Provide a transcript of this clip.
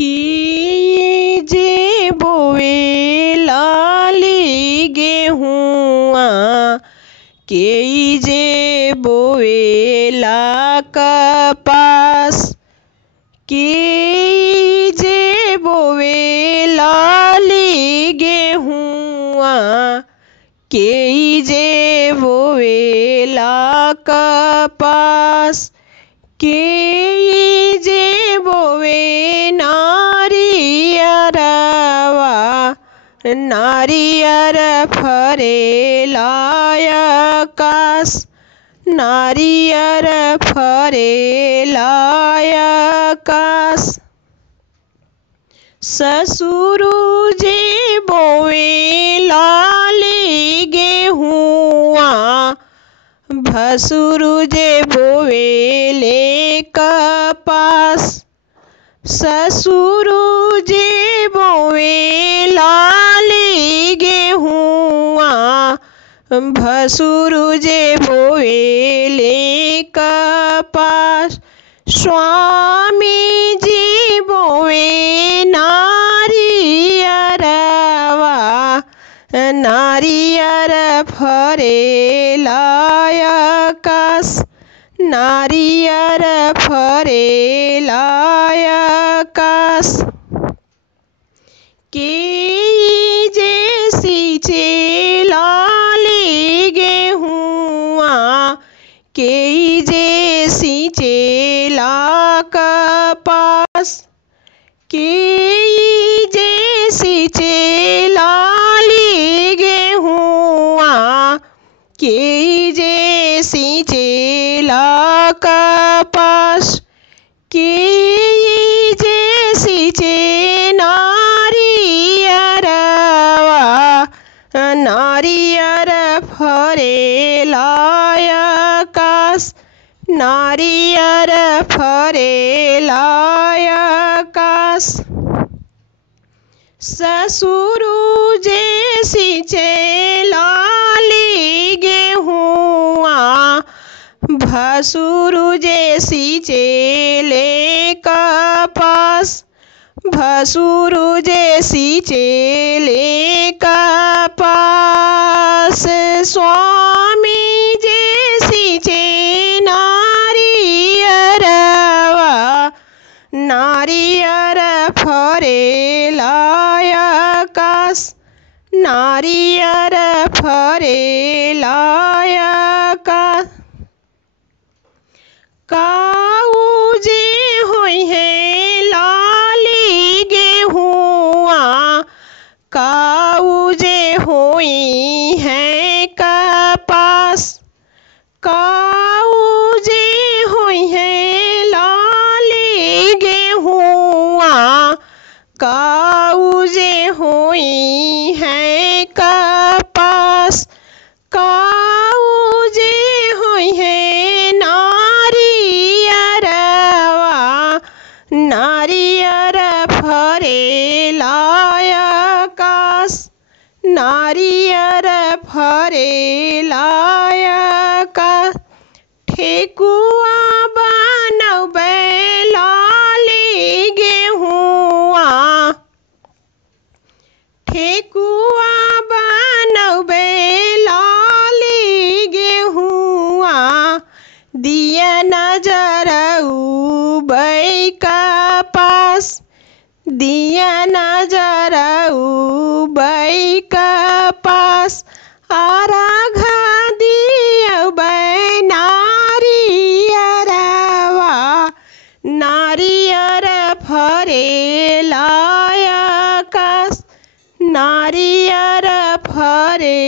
कीजे बोवे लाली गेहुआ कीजे बोवे ला कपास कीजे बोवे लाली गेहुआ कीजे बोवे ला कपास कीजे बोवे नारियर फरेलायकास नारियर फरेलायकास ससुरु जे बोवे लाली गेहुआ भसुरु जे बोवे ले कपास ससुरु जे बोवे लाली गेहुआ भसुरु जे बोवे ले कपास स्वामी जी बोवे नारियर फरेलायकास नारियर फरेलायकास कीजे सींचे लाली गेहुआ कीजे सींचे ला कपास कीजे सींचे लाली गेहुआ कीजे सींचे ला कपास कीजे सींचे नारियर फरेलायकास नारियर फरेलायकास ससुरु जे सींचे लाली गेहुआ भसुरु जे सींचे ले कपास भसुरु जे सींचे ले कपास स्वामी जे सींचे नारियर फरेलायकास नारियर फरेलायकास काऊ जे होई है लाली गेहुआ काऊ जे होई है कपास काऊ जे होई है लाली गेहुआ काऊ जे होई है कपास काऊ जे होई है नारियर फरेलायकास नारियर फरेलायकास ठेकुआ बनौबे लाली गेहुआ ठेकुआ बनौबे लाली गेहुआ दिया नजरउबै कपास दिया नजरउबै कपास आराघा दियबै नारियर फरेलायकास नारियर फरे